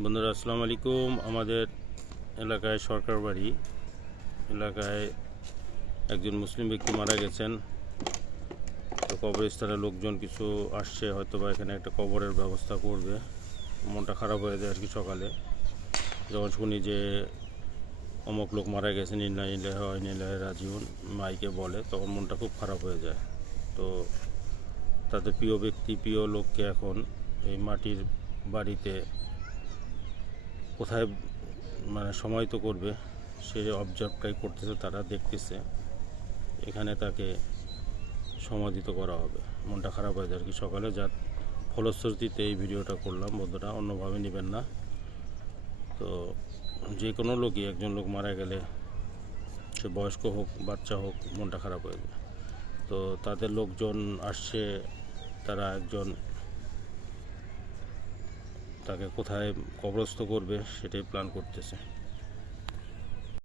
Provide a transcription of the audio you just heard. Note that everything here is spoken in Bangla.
বন্ধুরা আসসালামু আলাইকুম। আমাদের এলাকায় সরকার বাড়ি এলাকায় একজন মুসলিম ব্যক্তি মারা গেছেন। তো কবরস্থানে লোকজন কিছু আসছে, হয়তো বা এখানে একটা কবরের ব্যবস্থা করবে। মনটা খারাপ হয়ে যায় আর কি। সকালে যখন শুনি যে অমুক লোক মারা গেছেন, ইন্না লিল্লাহি ওয়া ইন্না ইলাইহি রাজিউন মাইকে বলে, তখন মনটা খুব খারাপ হয়ে যায়। তো তাদের প্রিয় ব্যক্তি, প্রিয় লোককে এখন এই মাটির বাড়িতে কোথায় সমাহিত করবে সে অবজার্ভটাই করতেছে, তারা দেখতেছে এখানে তাকে সমাধিত করা হবে। মনটা খারাপ হয়ে যায় আর কি সকালে। যার ফলশ্রুতিতে এই ভিডিওটা করলাম। বন্ধুরা অন্যভাবে নেবেন না। তো যে কোনো লোকই, একজন লোক মারা গেলে সে বয়স্ক হোক বাচ্চা হোক, মনটা খারাপ হয়ে যায়। তো তাদের লোকজন আসছে, তারা একজন তাকে কোথায় কবরস্থ করবে সেটাই প্ল্যান করতেছে।